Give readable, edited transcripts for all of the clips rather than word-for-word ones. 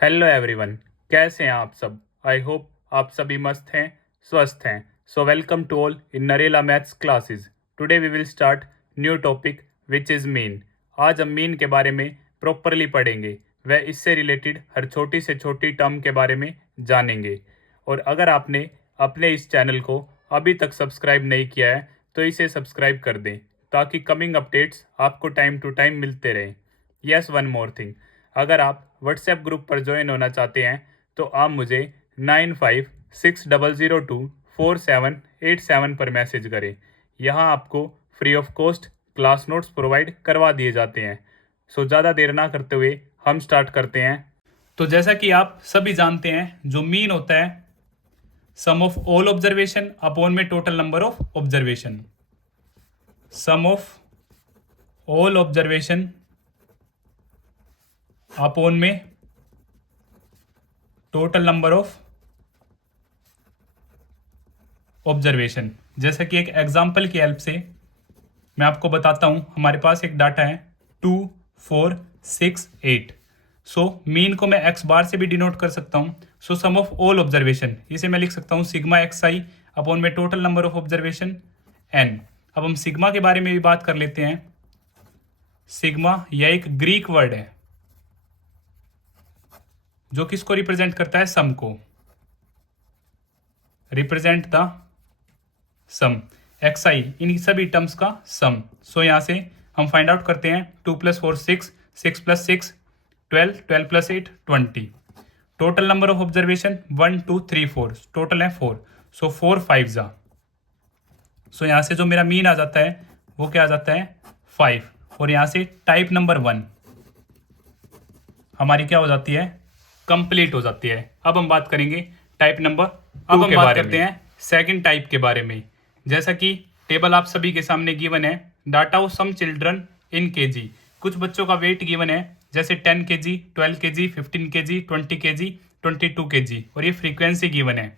Hello everyone, कैसे हैं आप सब। आई होप आप सभी मस्त हैं, स्वस्थ हैं। So welcome to all in Narela maths classes. Today we will start new topic which is mean. आज हम मीन के बारे में प्रॉपरली पढ़ेंगे, वह इससे रिलेटेड हर छोटी से छोटी टर्म के बारे में जानेंगे। और अगर आपने अपने इस चैनल को अभी तक सब्सक्राइब नहीं किया है तो इसे सब्सक्राइब कर दें ताकि कमिंग अपडेट्स आपको टाइम टू टाइम मिलते रहें। यस, वन मोर थिंग, अगर आप व्हाट्सएप ग्रुप पर ज्वाइन होना चाहते हैं तो आप मुझे 9560024787 पर मैसेज करें। यहाँ आपको free of cost class notes provide करवा दिए जाते हैं। सो ज़्यादा देर ना करते हुए हम स्टार्ट करते हैं। तो जैसा कि आप सभी जानते हैं, जो मीन होता है sum of all observation upon में total number of observation. Sum of all observation upon में टोटल नंबर ऑफ ऑब्जर्वेशन। जैसे कि एक एग्जांपल की हेल्प से मैं आपको बताता हूं। हमारे पास एक डाटा है 2 4 6 8। सो मीन को मैं एक्स बार से भी डिनोट कर सकता हूं। So sum of all observation, इसे मैं लिख सकता हूं सिग्मा एक्स आई अपॉन में total number of observation n. अब हम सिग्मा के बारे में भी बात कर लेते हैं। सिग्मा यह एक ग्रीक वर्ड है जो किसको रिप्रेजेंट करता है, सम को। रिप्रेजेंट द सम, एक्स आई इन सभी टर्म्स का सम। सो यहाँ से हम फाइंड आउट करते हैं 2 + 4 6, 6 + 6 12, 12 + 8 20। Total number of observation 1 2 3 4, total है 4। सो 4 5 जा। सो यहाँ से जो मेरा मीन आ जाता है वो क्या आ जाता है 5। और यहाँ से टाइप नंबर 1 हमारी क्या हो जाती है, कंप्लीट हो जाती है। अब हम बात करेंगे टाइप नंबर 2 के बारे में। सेकंड टाइप के बारे में। जैसा कि टेबल आप सभी के सामने गिवन है, data of some children in KG. कुछ बच्चों का वेट गिवन है, जैसे 10 kg, 12 kg, 15 kg, 20 kg, 22 kg, और ये फ्रीक्वेंसी गिवन है।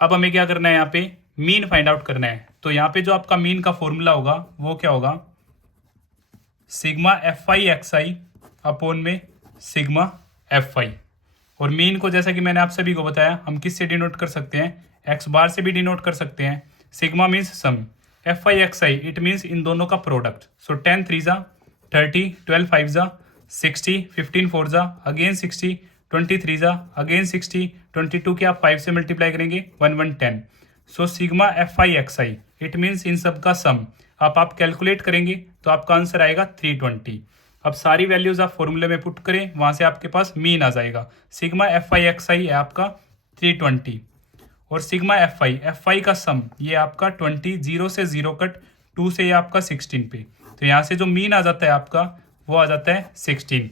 अब हमें क्या करना है, यहाँ पे मीन फाइंड आउट करना है। तो यहाँ पे जो आपका मीन का फॉर्मूला होगा वो क्या होगा, sigma f i x i upon में सिग्मा एफ आई। और मीन को जैसा कि मैंने आप सभी को बताया, हम किस से डिनोट कर सकते हैं, एक्स बार से भी डिनोट कर सकते हैं। Sigma means sum, f i x i it means इन दोनों का प्रोडक्ट। सो 10 3 जा 30, 12 5 जा 60, 15 4 जा अगेन 60, 23 जा अगेन 60, 22 के आप 5 से मल्टीप्लाई करेंगे 1 1 10। So sigma f i x i it means इन सब का सम। आप कैलकुलेट करेंगे तो आपका आंसर आएगा 320। अब सारी वैल्यूज आप फॉर्मूले में पुट करें, वहां से आपके पास मीन आ जाएगा। सिग्मा एफ आई एक्स आई है आपका 320, और सिग्मा एफ आई का सम ये आपका 20, 0 से 0 कट 2 से ये आपका 16 पे। तो यहाँ से जो मीन आ जाता है आपका वो आ जाता है 16,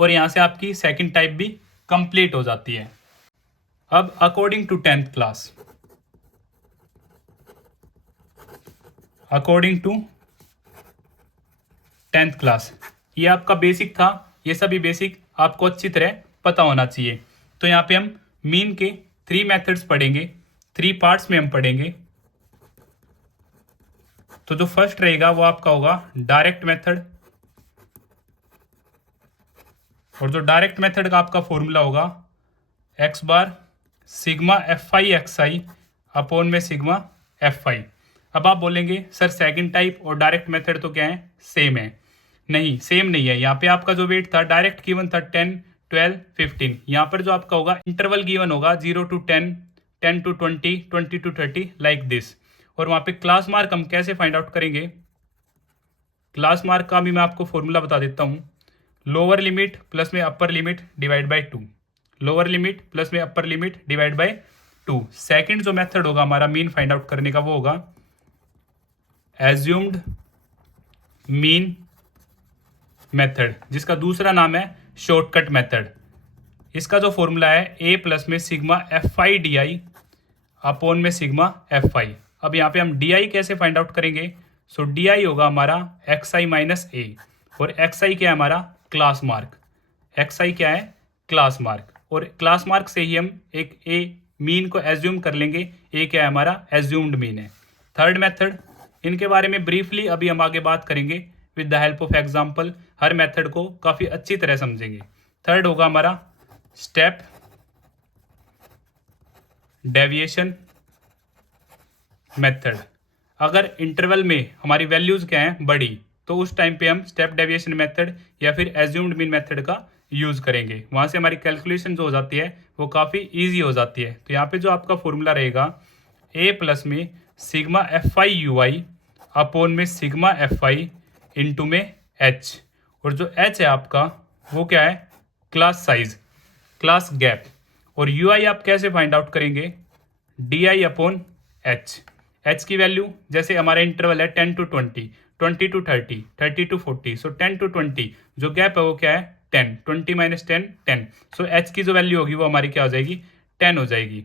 और यहाँ से आपकी सेकंड टाइप भी कंप्लीट हो जाती है। अब according to 10th class, according to 10th class, ये आपका बेसिक था। ये सभी बेसिक आपको अच्छी तरह पता होना चाहिए। तो यहाँ पे हम मीन के 3 मेथड्स पढ़ेंगे, 3 पार्ट्स में हम पढ़ेंगे। तो जो फर्स्ट रहेगा वो आपका होगा डायरेक्ट मेथड, और जो डायरेक्ट मेथड का आपका फॉर्मूला होगा x bar sigma f i x i upon में सिग्मा एफ आई। अब आप बोलेंगे सर सेकंड टाइप और डायरेक्ट मेथड तो क्या है, सेम है। नहीं, सेम नहीं है। यहाँ पे आपका जो वेट था डायरेक्ट गिवन था 10 12 15, यहाँ पर जो आपका होगा इंटरवल गिवन होगा 0 to 10, 10 to 20, 20 to 30 like this. और वहाँ पे क्लास मार्क हम कैसे फाइंड आउट करेंगे, क्लास मार्क का भी मैं आपको फॉर्मूला बता देता हूँ। लोअर लिमिट प्लस में upper limit divide by 2, lower limit plus में upper limit divide by 2। Second जो मेथड होगा हमारा मीन फाइंड आउट करने का वो होगा एज्यूम्ड मीन मेथड, जिसका दूसरा नाम है शॉर्टकट मेथड। इसका जो फॉर्मूला है ए प्लस में sigma f i d I upon में सिग्मा एफ आई। अब यहाँ पे हम डी आई कैसे फाइंड आउट करेंगे, सो डी आई होगा हमारा एक्स आई माइनस ए, और एक्स आई क्या है हमारा क्लास मार्क, एक्स आई क्या है क्लास मार्क, और क्लास मार्क से ही हम एक ए मीन को एज्यूम कर लेंगे। ए क्या है हमारा एज्यूम्ड मीन है। थर्ड मेथड, इनके बारे में ब्रीफली अभी हम आगे बात करेंगे with the help of example. Her method को काफ़ी अच्छी तरह समझेंगे। थर्ड होगा हमारा स्टेप डेविएशन मेथड। अगर इंटरवल में हमारी वैल्यूज क्या है बड़ी, तो उस टाइम पे हम स्टेप डेविएशन मेथड या फिर एज्यूम्ड मीन मेथड का यूज करेंगे। वहां से हमारी कैलकुलेशन जो हो जाती है वो काफी इजी हो जाती है। तो यहाँ पे जो आपका फॉर्मूला रहेगा a प्लस में sigma f i u I upon में सिग्मा एफ आई इंटू में h, और जो h है आपका वो क्या है क्लास साइज, क्लास गैप, और यू आई आप कैसे फाइंड आउट करेंगे D I upon H. H की वैल्यू जैसे हमारा इंटरवल है 10 to 20, 20 to 30, 30 to 40, so 10 to 20 जो गैप है वो क्या है 10, 20 माइनस 10 10, सो एच की जो वैल्यू होगी वो हमारी क्या हो जाएगी 10 हो जाएगी।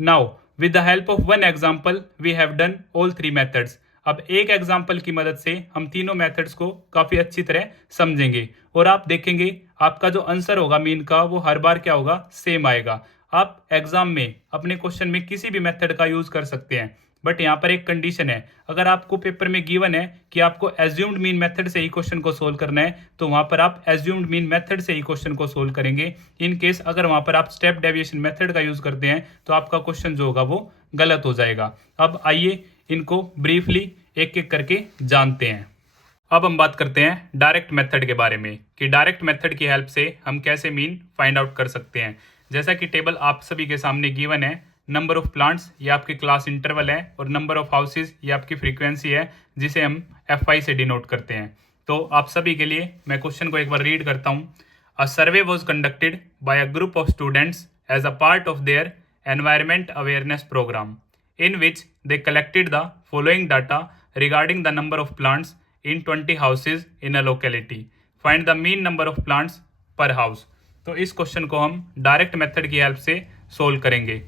Now with the help of one example we have done all three methods. अब एक एग्जाम्पल की मदद से हम तीनों मेथड्स को काफी अच्छी तरह समझेंगे और आप देखेंगे आपका जो आंसर होगा मीन का वो हर बार क्या होगा सेम आएगा। आप एग्जाम में अपने क्वेश्चन में किसी भी मेथड का यूज कर सकते हैं, बट यहाँ पर एक कंडीशन है। अगर आपको पेपर में गिवन है कि आपको एज्यूम्ड मीन मेथड से ही क्वेश्चन को सोल्व करना है, तो वहां पर आप एज्यूम्ड मीन मेथड से ही क्वेश्चन को सोल्व करेंगे। इन केस अगर वहां पर आप स्टेप डेविएशन मेथड का यूज करते हैं तो आपका क्वेश्चन जो होगा वो गलत हो जाएगा। अब आइए इनको ब्रीफली एक एक करके जानते हैं। अब हम बात करते हैं डायरेक्ट मेथड के बारे में कि डायरेक्ट मेथड की हेल्प से हम कैसे मीन फाइंड आउट कर सकते हैं। जैसा कि टेबल आप सभी के सामने गिवन है, नंबर ऑफ प्लांट्स ये आपकी क्लास इंटरवल है और नंबर ऑफ हाउसेज ये आपकी फ्रीक्वेंसी है जिसे हम एफ आई से डिनोट करते हैं। तो आप सभी के लिए मैं क्वेश्चन को एक बार रीड करता हूँ। A survey was conducted by a group of students as a part of their environment awareness programme in which they collected the following data regarding the number of plants in 20 houses in a locality. Find the mean number of plants per house. तो इस question को हम direct method की help से solve करेंगे।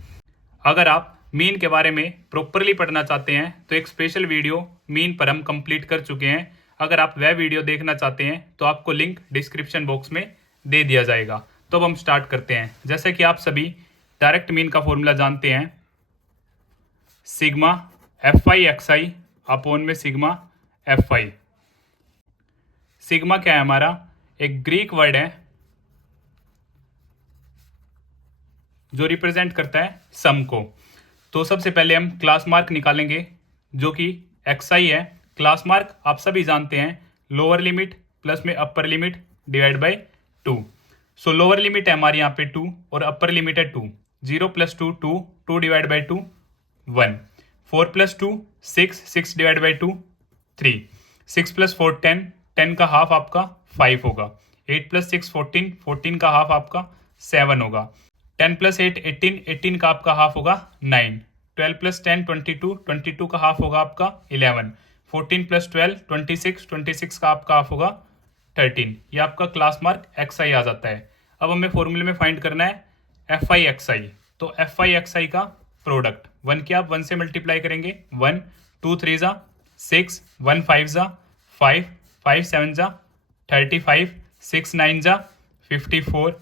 अगर आप mean के बारे में प्रॉपरली पढ़ना चाहते हैं तो एक स्पेशल वीडियो मीन पर हम कंप्लीट कर चुके हैं। अगर आप वह वीडियो देखना चाहते हैं तो आपको लिंक डिस्क्रिप्शन बॉक्स में दे दिया जाएगा। तो अब हम स्टार्ट करते हैं। जैसे कि आप सभी डायरेक्ट मीन का फॉर्मूला जानते हैं, sigma f i x i upon में सिग्मा एफ आई। सिग्मा क्या है हमारा एक ग्रीक वर्ड है जो रिप्रेजेंट करता है सम को। तो सबसे पहले हम क्लास मार्क निकालेंगे जो कि एक्स आई है। क्लास मार्क आप सभी जानते हैं लोअर लिमिट प्लस में upper limit divide by 2। So lower limit है हमारी यहाँ पे 2 और अपर लिमिट है 2। 0 plus 2 2, 2 divide by 2 1, 4 plus 2 6, 6 divide by 2 3, 6 plus 4 10, 10 का हाफ आपका 5 होगा। 8 प्लस 6 14, 14 का हाफ आपका 7 होगा। 10 प्लस 8 18, 18 का आपका हाफ होगा 9। 12 प्लस 10 22, 22 का हाफ होगा आपका 11। 14 प्लस 12 26, 26 का आपका हाफ होगा 13। ये आपका क्लास मार्क एक्स आई आ जाता है। अब हमें फॉर्मूले में फाइंड करना है एफ आई एक्स आई। तो एफ आई एक्स आई का प्रोडक्ट 1 की आप 1 से मल्टीप्लाई करेंगे 1, 2 3 जा 6, 1 5 जा 5, 5 7 जा 35, 6 9 जा 54,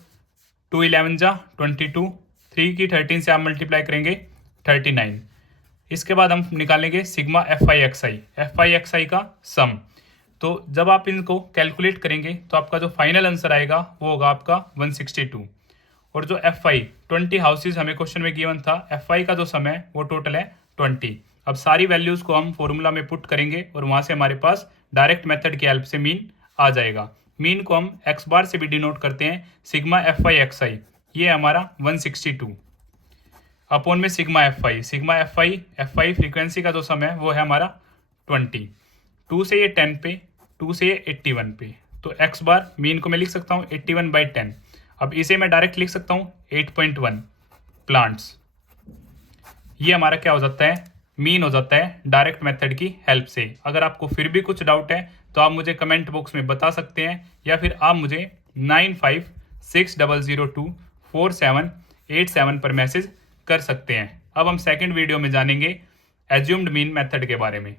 2 11 जा 22, 3 की 13 से आप मल्टीप्लाई करेंगे 39। इसके बाद हम निकालेंगे sigma f i x i, f i x i का सम। तो जब आप इनको कैलकुलेट करेंगे तो आपका जो फाइनल आंसर आएगा वो होगा आपका 162। और जो एफ आई 20 हाउसेज हमें क्वेश्चन में गिवन था, एफ आई का जो सम है वो टोटल है 20। अब सारी वैल्यूज को हम फॉर्मूला में पुट करेंगे और वहां से हमारे पास डायरेक्ट मेथड की हेल्प से मीन आ जाएगा। मीन को हम एक्स बार से भी डिनोट करते हैं, सिग्मा एफ आई एक्स आई ये हमारा 162 अपॉन में सिग्मा एफ आई। सिग्मा एफ आई फ्रीक्वेंसी का जो सम है वो है हमारा 20। 2 से ये 10 पे, 2 से ये 81 पे, तो एक्स बार मीन को मैं लिख सकता हूँ 81/10। अब इसे मैं डायरेक्ट लिख सकता हूँ 8.1 प्लांट्स। ये हमारा क्या हो जाता है मीन हो जाता है डायरेक्ट मेथड की हेल्प से। अगर आपको फिर भी कुछ डाउट है तो आप मुझे कमेंट बॉक्स में बता सकते हैं या फिर आप मुझे 9560024787 पर मैसेज कर सकते हैं। अब हम सेकंड वीडियो में जानेंगे एज्यूम्ड मीन मेथड के बारे में।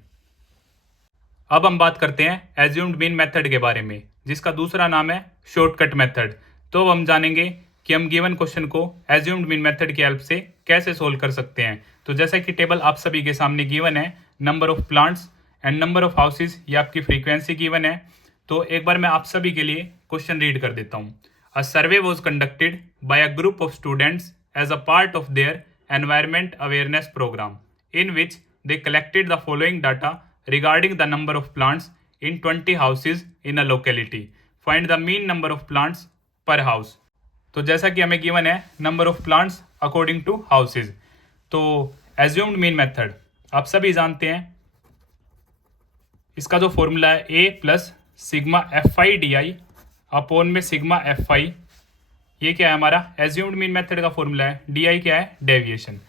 अब हम बात करते हैं एज्यूम्ड मीन मेथड के बारे में जिसका दूसरा नाम है शॉर्टकट मेथड। तो हम जानेंगे कि हम गिवन क्वेश्चन को एज्यूम्ड मीन मेथड की हेल्प से कैसे सोल्व कर सकते हैं। तो जैसा कि टेबल आप सभी के सामने गिवन है, number of plants and number of houses, ये आपकी फ्रीक्वेंसी गिवन है। तो एक बार मैं आप सभी के लिए क्वेश्चन रीड कर देता हूँ। A survey was conducted by a group of students as a part of their environment awareness programme in which they collected the following data regarding the number of plants in 20 houses in a locality. Find the mean number of plants per house. तो जैसा कि हमें given है number of plants according to houses, तो assumed mean method आप सभी जानते हैं. इसका जो फॉर्मूला है A plus sigma f i d i upon में सिग्मा एफ आई. ये क्या है हमारा एज्यूम्ड मीन मेथड का फॉर्मूला है. डी आई क्या है डेविएशन.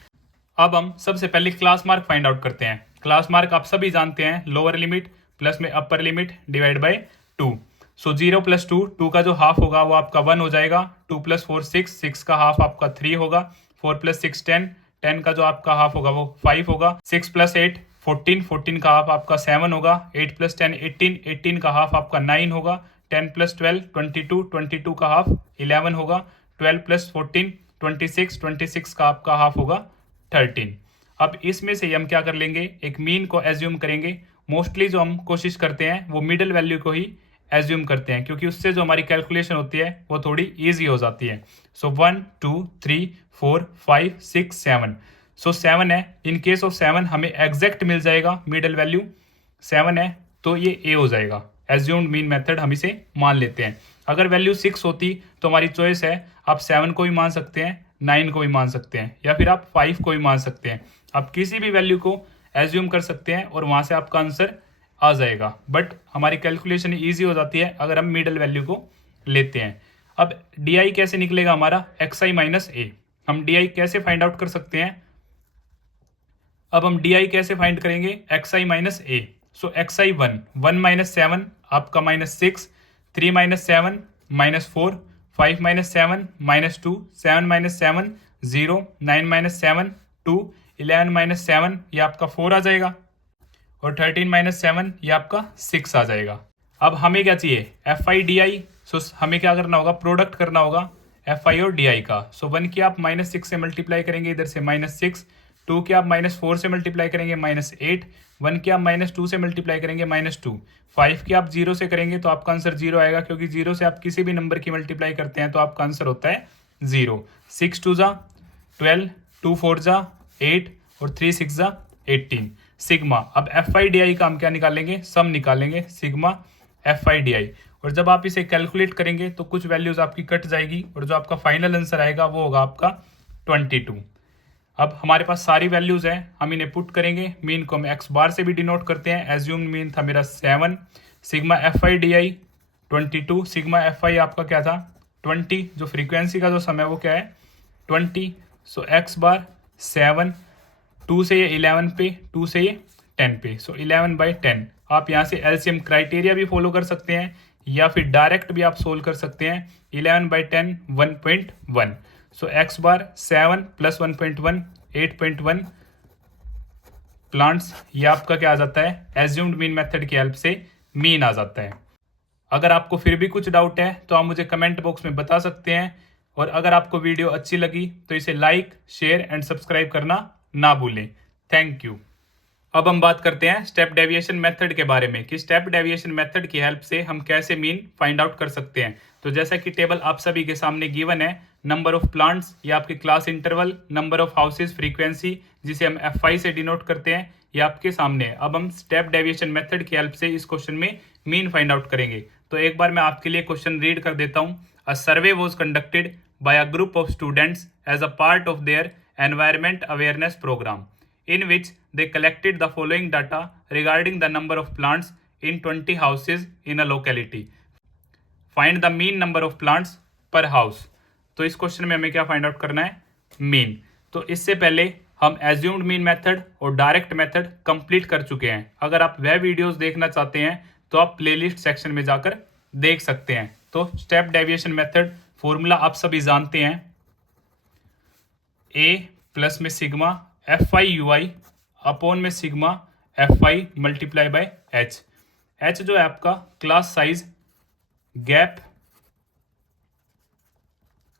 अब हम सबसे पहले क्लास मार्क फाइंड आउट करते हैं. क्लास मार्क आप सभी जानते हैं लोअर लिमिट प्लस में अपर लिमिट डिवाइड बाई 2. सो 0 + 2, 2 का जो हाफ होगा वो आपका 1 हो जाएगा. 2 + 4 6, 6 का हाफ आपका 3 होगा. 4 + 6 10, 10 का जो आपका हाफ होगा वो 5 होगा. 6 + 8 14, 14 का हाफ आपका 7 होगा. 8 + 10 18, 18 का हाफ आपका 9 होगा. 10 + 12 22, 22 का हाफ 11 होगा. 12 + 14 26, 26 का आपका हाफ होगा 13. अब इसमें से हम क्या कर लेंगे, एक मीन को एज्यूम करेंगे. मोस्टली जो हम कोशिश करते हैं वो मिडिल वैल्यू को ही एज्यूम करते हैं क्योंकि उससे जो हमारी कैलकुलेशन होती है वो थोड़ी इजी हो जाती है. सो 1 2 3 4 5 6 7. सो 7 है. इन केस ऑफ 7 हमें एग्जैक्ट मिल जाएगा मिडिल वैल्यू 7 है तो ये ए हो जाएगा. एज्यूम्ड मीन मेथड हम इसे मान लेते हैं. अगर वैल्यू 6 होती तो हमारी चॉइस है, आप 7 को भी मान सकते हैं, 9 को भी मान सकते हैं या फिर आप 5 को भी मान सकते हैं. आप किसी भी वैल्यू को एज्यूम कर सकते हैं और वहां से आपका आंसर आ जाएगा. बट हमारी कैलकुलेशन ईजी हो जाती है अगर हम मिडल वैल्यू को लेते हैं. अब डी आई कैसे निकलेगा हमारा एक्स आई माइनस ए. हम डी आई कैसे फाइंड आउट कर सकते हैं. अब हम डी आई कैसे फाइंड करेंगे एक्स आई माइनस ए. सो एक्स आई 1 1 - 7 आपका -6, 3 - 7 -4, 5 - 7 -2, 7 - 7 0, 9 - 7 2, 11 - 7 ये आपका 4 आ जाएगा और 13 - 7 ये आपका 6 आ जाएगा. अब हमें क्या चाहिए एफ आई डी आई. सो हमें क्या करना होगा, प्रोडक्ट करना होगा एफ आई और डी आई का. सो 1 की आप -6 से मल्टीप्लाई करेंगे इधर से -6, 2 की आप -4 से मल्टीप्लाई करेंगे -8, 1 की आप -2 से मल्टीप्लाई करेंगे -2, 5 की आप 0 से करेंगे तो आपका आंसर 0 आएगा क्योंकि 0 से आप किसी भी नंबर की मल्टीप्लाई करते हैं तो आपका आंसर होता है 0. 6 2 जा 12, 2 4 जा 8 और 3 6 जा 18. सिग्मा. अब एफ आई डी आई का हम क्या निकालेंगे, सम निकालेंगे सिग्मा एफ आई डी आई. और जब आप इसे कैलकुलेट करेंगे तो कुछ वैल्यूज आपकी कट जाएगी और जो आपका फाइनल आंसर आएगा वो होगा आपका 22. अब हमारे पास सारी वैल्यूज हैं, हम इन्हें पुट करेंगे. मीन को हम एक्स बार से भी डिनोट करते हैं. एज्यूम्ड मीन था मेरा 7. Sigma f i d I 22. Sigma f आई आपका क्या था 20. जो फ्रीक्वेंसी का जो समय वो क्या है 20. सो एक्स बार 7, 2 से ये 11 पे, 2 से ये 10 पे. सो 11/10. आप यहाँ से एलसीएम क्राइटेरिया भी फॉलो कर सकते हैं या फिर डायरेक्ट भी आप सोल्व कर सकते हैं. 11/10 1.1. सो एक्स बार 7 + 1.1 8.1 प्लांट्स. ये आपका क्या आ जाता है एज्यूम्ड मीन मेथड की हेल्प से मीन आ जाता है. अगर आपको फिर भी कुछ डाउट है तो आप मुझे कमेंट बॉक्स में बता सकते हैं. और अगर आपको वीडियो अच्छी लगी तो इसे लाइक शेयर एंड सब्सक्राइब करना ना भूलें. Thank you. अब हम बात करते हैं स्टेप डेविएशन मेथड के बारे में कि स्टेप डेविएशन मेथड की हेल्प से हम कैसे मीन फाइंड आउट कर सकते हैं. तो जैसा कि टेबल आप सभी के सामने गिवन है, नंबर ऑफ प्लांट्स ये आपके class interval, number of houses frequency जिसे हम एफ आई से डिनोट करते हैं ये आपके सामने है. अब हम स्टेप डेविएशन मेथड की हेल्प से इस क्वेश्चन में मीन फाइंड आउट करेंगे. तो एक बार मैं आपके लिए क्वेश्चन रीड कर देता हूँ. A survey was conducted by a group of students as a part of their environment awareness programme in which they collected the following data regarding the number of plants in 20 houses in a locality. Find the mean number of plants per house. तो इस question में हमें क्या find out करना है mean. तो इससे पहले हम एज्यूम्ड मीन मेथड और डायरेक्ट मेथड कंप्लीट कर चुके हैं. अगर आप वह वीडियोस देखना चाहते हैं तो आप प्लेलिस्ट सेक्शन में जाकर देख सकते हैं. तो स्टेप डेविएशन मेथड फॉर्मूला आप सभी जानते हैं, ए प्लस में sigma f i u i upon में sigma f i multiply by h. H जो है आपका class size gap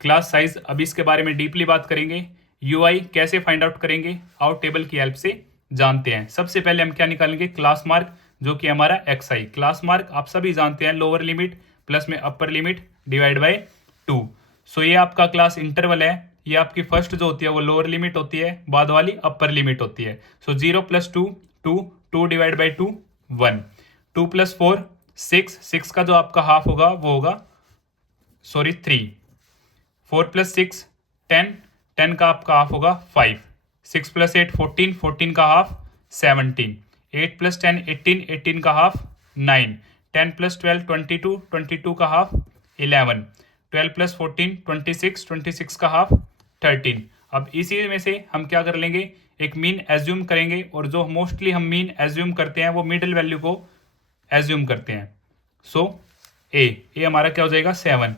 class size. अब इसके बारे में डीपली बात करेंगे. यू आई कैसे फाइंड आउट करेंगे आओ टेबल की हेल्प से जानते हैं. सबसे पहले हम क्या निकालेंगे क्लास मार्क जो कि हमारा एक्स आई. क्लास मार्क आप सभी जानते हैं लोअर लिमिट प्लस में अपर लिमिट डिवाइड बाय 2। सो ये आपका क्लास इंटरवल है, ये आपकी फर्स्ट जो होती है वो लोअर लिमिट होती है, बाद वाली अपर लिमिट होती है। सो 0 + 2 2, 2 डिवाइड बाई 2 1, 2 + 4 6, 6 का जो आपका हाफ होगा वो होगा 3, 4 + 6 10, 10 का आपका हाफ होगा 5, 6 + 8 14, 14 का हाफ 17, 8 + 10 18, 18 का हाफ 9, 10 + 12 22, 22 का हाफ 11, 12 + 14 26, 26 का हाफ 13। अब इसी में से हम क्या कर लेंगे, एक मीन एज्यूम करेंगे, और जो मोस्टली हम मीन एज्यूम करते हैं वो मिडिल वैल्यू को एज्यूम करते हैं। सो ए हमारा क्या हो जाएगा 7।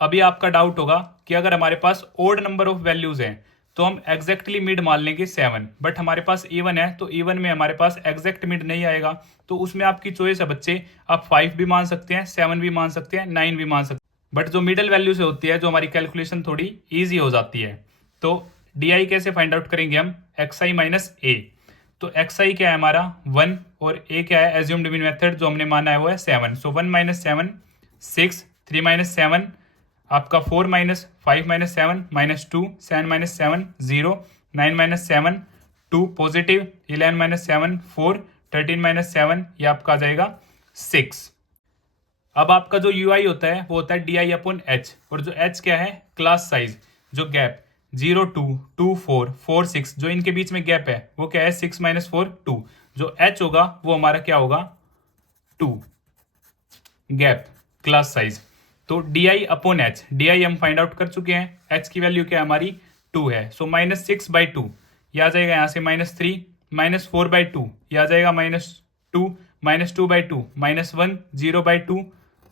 अभी आपका डाउट होगा कि अगर हमारे पास ओड नंबर ऑफ वैल्यूज हैं तो हम एग्जैक्टली मिड मान लेंगे 7, बट हमारे पास इवन है तो इवन में हमारे पास एग्जैक्ट मिड नहीं आएगा, तो उसमें आपकी चॉइस है बच्चे, आप 5 भी मान सकते हैं, 7 भी मान सकते हैं, 9 भी मान सकते हैं, बट जो मिडल वैल्यू से होती है जो हमारी कैलकुलेशन थोड़ी ईजी हो जाती है। तो डी आई कैसे फाइंड आउट करेंगे हम, एक्स आई माइनस ए। तो एक्स आई क्या है हमारा 1 और ए क्या है, एज्यूम्ड मीन मेथड जो हमने माना है वो है 7। सो 1 - 7 6, 3 - 7 आपका 4 - 5 - 7 -2, 7 - 7 0, 9 - 7 2 पॉजिटिव, 11 - 7 4, 13 - 7 ये आपका आ जाएगा 6। अब आपका जो यू आई होता है वो होता है डी आई अपॉन एच, और जो एच क्या है क्लास साइज, जो गैप 0 2 2 4 4 6 जो इनके बीच में गैप है वो क्या है 6 - 4 2, जो एच होगा वो हमारा क्या होगा 2 गैप क्लास साइज। तो D I upon H, D I हम फाइंड आउट कर चुके हैं, एच की वैल्यू क्या है हमारी 2 है। सो -6/2 यह आ जाएगा यहाँ से -3, -4/2 यह आ जाएगा -2, -2/2 -1, 0/2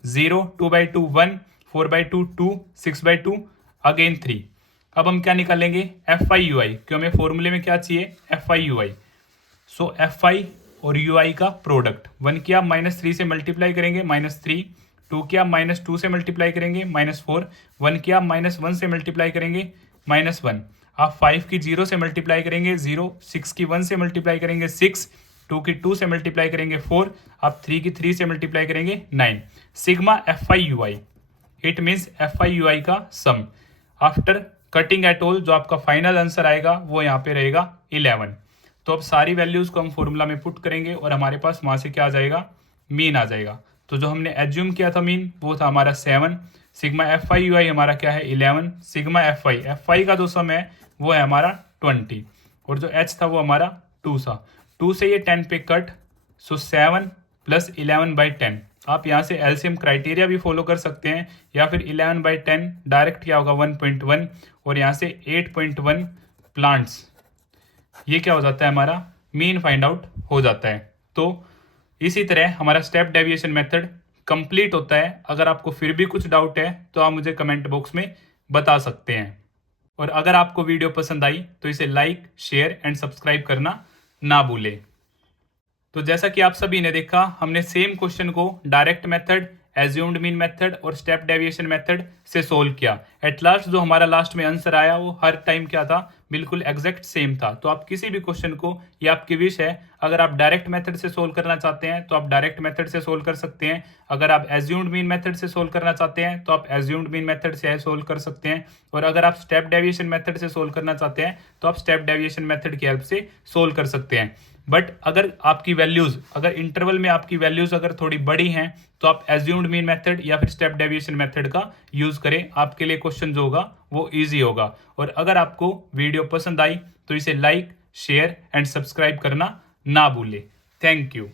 0, 2/2 1, 4/2 2, 6/2 अगेन 3। अब हम क्या निकालेंगे एफ आई यू आई, क्यों हमें फॉर्मूले में क्या चाहिए F i u I. So F I और यू आई का प्रोडक्ट, 1 किया -3 से मल्टीप्लाई करेंगे -3, 2 किया -2 से मल्टीप्लाई करेंगे -4, 1 किया -1 से मल्टीप्लाई करेंगे -1, आप 5 की 0 से मल्टीप्लाई करेंगे 0, 6 की 1 से मल्टीप्लाई करेंगे 6, 2 की 2 से मल्टीप्लाई करेंगे 4, आप 3 की 3 से मल्टीप्लाई करेंगे 9। Sigma f i u i, it means f i u i का sum after cutting at all, जो आपका फाइनल आंसर आएगा वो यहाँ पे रहेगा 11। तो अब सारी वैल्यूज को हम फॉर्मूला में पुट करेंगे और हमारे पास वहां से क्या आ जाएगा मीन आ जाएगा। तो जो हमने एज्यूम किया था मीन वो था हमारा 7, सिग्मा एफ आई यू आई हमारा क्या है 11, सिग्मा एफ आई का जो सम है वो है हमारा 20, और जो एच था वो हमारा 2 था। 2 से ये 10 पे कट, सो 7 + 11/10। आप यहाँ से एलसीएम क्राइटेरिया भी फॉलो कर सकते हैं, या फिर 11/10 डायरेक्ट क्या होगा 1.1, और यहाँ से 8.1 प्लांट्स, ये क्या हो जाता है हमारा मीन फाइंड आउट हो जाता है। तो इसी तरह हमारा स्टेप डेविएशन मेथड कंप्लीट होता है। अगर आपको फिर भी कुछ डाउट है तो आप मुझे कमेंट बॉक्स में बता सकते हैं, और अगर आपको वीडियो पसंद आई तो इसे लाइक शेयर एंड सब्सक्राइब करना ना भूलें। तो जैसा कि आप सभी ने देखा, हमने सेम क्वेश्चन को direct method, assumed mean method और स्टेप डेविएशन मेथड से सोल्व किया। एट लास्ट जो हमारा लास्ट में आंसर आया वो हर टाइम क्या था, बिल्कुल एग्जैक्ट सेम था। तो आप किसी भी क्वेश्चन को, ये आपकी विश है, अगर आप डायरेक्ट मेथड से सोल्व करना चाहते हैं तो आप डायरेक्ट मेथड से सोल्व कर सकते हैं, अगर आप एज्यूम्ड मीन मेथड से सोल्व करना चाहते हैं तो आप एज्यूम्ड मीन मेथड से सोल्व कर सकते हैं, और अगर आप स्टेप डेविएशन मेथड से सोल्व करना चाहते हैं तो आप स्टेप डेविएशन मेथड की हेल्प से सोल्व कर सकते हैं। बट अगर आपकी वैल्यूज, अगर इंटरवल में आपकी वैल्यूज अगर थोड़ी बड़ी हैं तो आप एज्यूम्ड मीन मेथड या फिर स्टेप डेविएशन मेथड का यूज करें, आपके लिए क्वेश्चन जो होगा वो इजी होगा। और अगर आपको वीडियो पसंद आई तो इसे लाइक शेयर एंड सब्सक्राइब करना ना भूलें। Thank you.